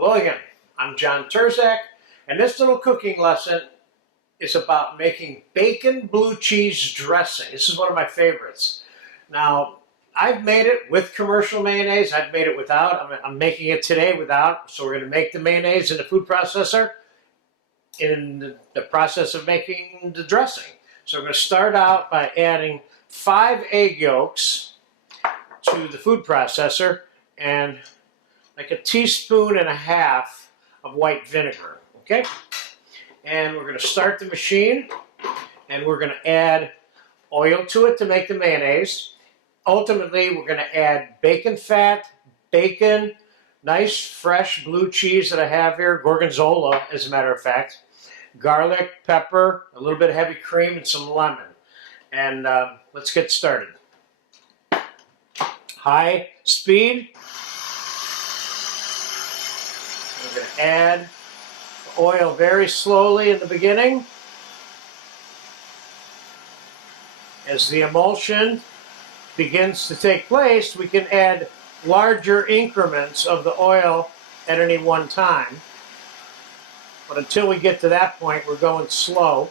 Hello again, I'm John Turzak, and this little cooking lesson is about making bacon blue cheese dressing. This is one of my favorites. Now, I've made it with commercial mayonnaise, I've made it without. I'm making it today without, so we're going to make the mayonnaise in the food processor in the process of making the dressing. So we're going to start out by adding 5 egg yolks to the food processor and like 1.5 teaspoons of white vinegar, okay? And we're going to start the machine, and we're going to add oil to it to make the mayonnaise. Ultimately, we're going to add bacon fat, bacon, nice fresh blue cheese that I have here, gorgonzola as a matter of fact, garlic, pepper, a little bit of heavy cream, and some lemon. And let's get started. High speed. We're going to add the oil very slowly in the beginning. As the emulsion begins to take place, we can add larger increments of the oil at any one time. But until we get to that point, we're going slow.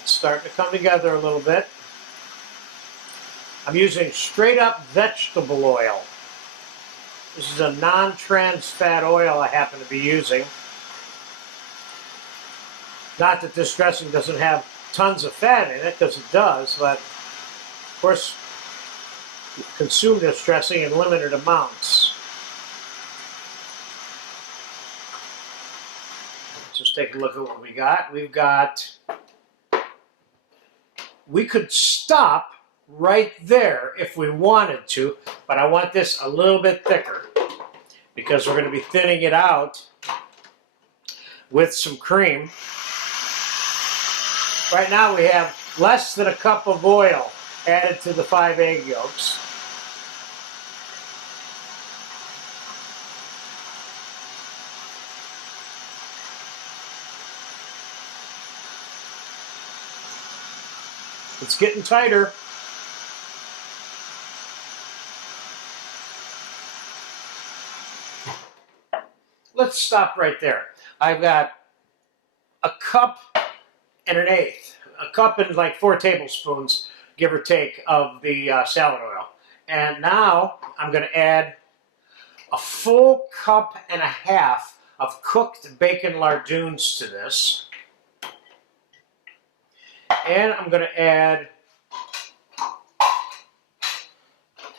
It's starting to come together a little bit. I'm using straight up vegetable oil. This is a non-trans fat oil I happen to be using. Not that this dressing doesn't have tons of fat in it, because it does, but of course, you consume this dressing in limited amounts. Let's just take a look at what we got. We could stop right there if we wanted to, but I want this a little bit thicker because we're going to be thinning it out with some cream. Right now we have less than 1 cup of oil added to the 5 egg yolks. It's getting tighter. Let's stop right there. I've got 1.1 cups, a cup and like 4 tablespoons, give or take, of the salad oil. And now I'm going to add a full 1.5 cups of cooked bacon lardoons to this. And I'm going to add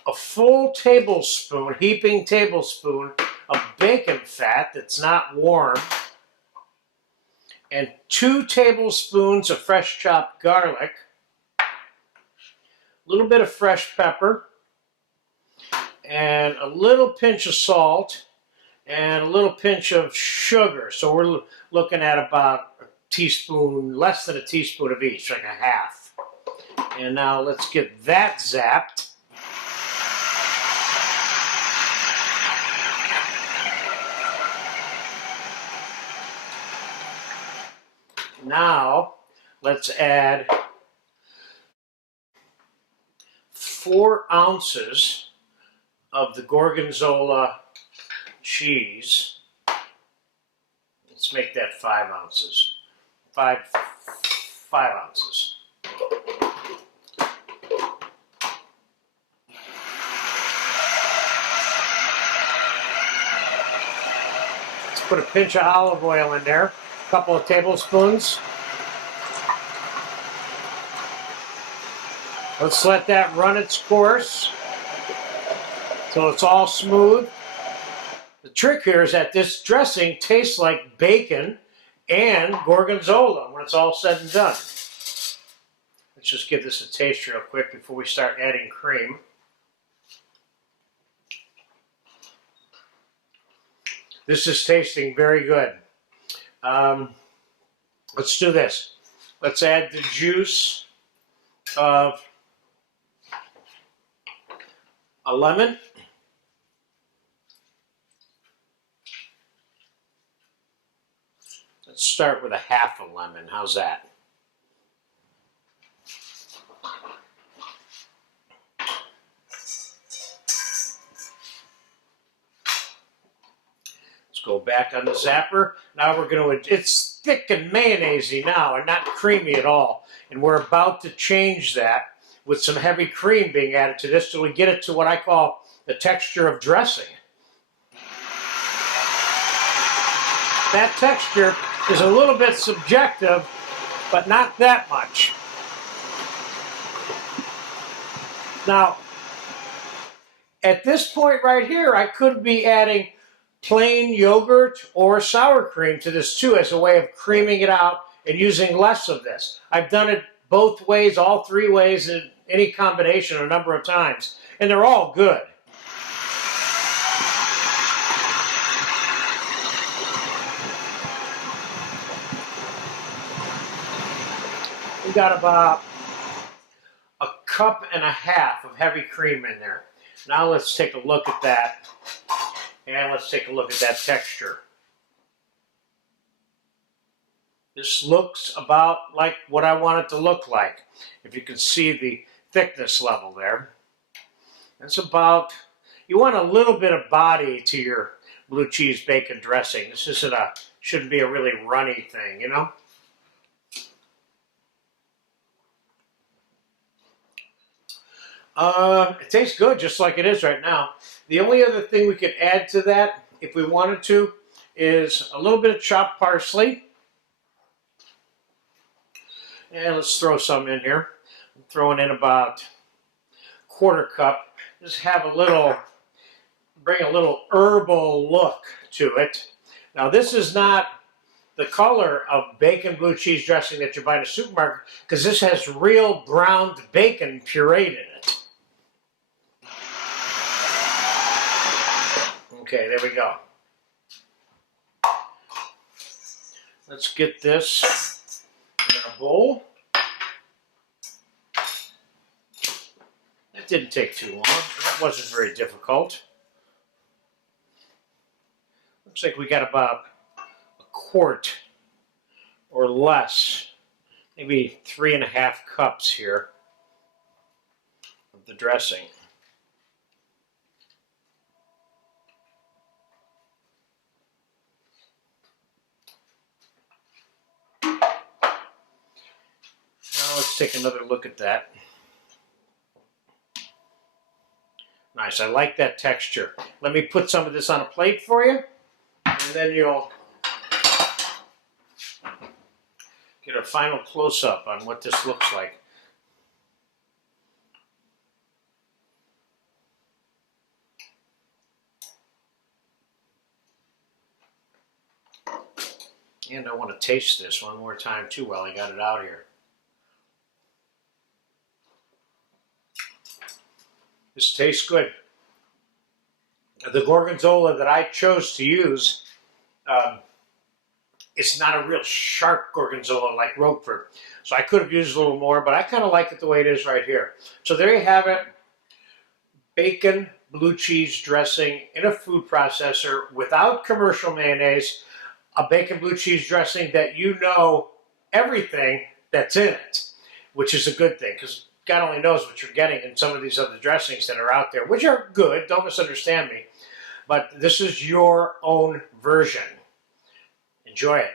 a full tablespoon, heaping tablespoon, of bacon fat that's not warm, and 2 tablespoons of fresh chopped garlic, a little bit of fresh pepper, and a little pinch of salt, and a little pinch of sugar. So we're looking at about a teaspoon, less than a teaspoon of each, like 1/2. And now let's get that zapped. Now, let's add 4 ounces of the gorgonzola cheese. Let's make that 5 ounces. 5 ounces. Let's put a pinch of olive oil in there. A couple of tablespoons. Let's let that run its course till it's all smooth. The trick here is that this dressing tastes like bacon and gorgonzola when it's all said and done. Let's just give this a taste real quick before we start adding cream. This is tasting very good. Let's do this. Let's add the juice of a lemon. Let's start with 1/2 lemon. How's that? go back on the zapper. Now we're going to, it's thick and mayonnaise-y now and not creamy at all. And we're about to change that with some heavy cream being added to this till we get it to what I call the texture of dressing. That texture is a little bit subjective, but not that much. Now, at this point right here, I could be adding plain yogurt or sour cream to this too as a way of creaming it out and using less of this. I've done it both ways, all three ways, in any combination a number of times, and they're all good. We got about a cup and a half of heavy cream in there. Now let's take a look at that, and let's take a look at that texture. This looks about like what I want it to look like. If you can see the thickness level there. That's about, you want a little bit of body to your blue cheese bacon dressing. This isn't shouldn't be a really runny thing, you know? It tastes good just like it is right now. The only other thing we could add to that, if we wanted to, is a little bit of chopped parsley. And let's throw some in here. I'm throwing in about a quarter cup. Just have a little, bring a little herbal look to it. Now this is not the color of bacon blue cheese dressing that you buy in a supermarket, because this has real ground bacon pureed in it. Okay, there we go. Let's get this in a bowl. That didn't take too long. That wasn't very difficult. Looks like we got about a quart or less, maybe 3.5 cups here of the dressing. Now let's take another look at that. Nice, I like that texture. Let me put some of this on a plate for you, and then you'll get a final close-up on what this looks like. And I want to taste this one more time too while I got it out here. This tastes good. The gorgonzola that I chose to use, it's not a real sharp gorgonzola like Roquefort. So I could have used a little more, but I kind of like it the way it is right here. So there you have it. Bacon blue cheese dressing in a food processor without commercial mayonnaise. A bacon blue cheese dressing that you know everything that's in it, which is a good thing, because God only knows what you're getting in some of these other dressings that are out there, which are good, don't misunderstand me, but this is your own version. Enjoy it.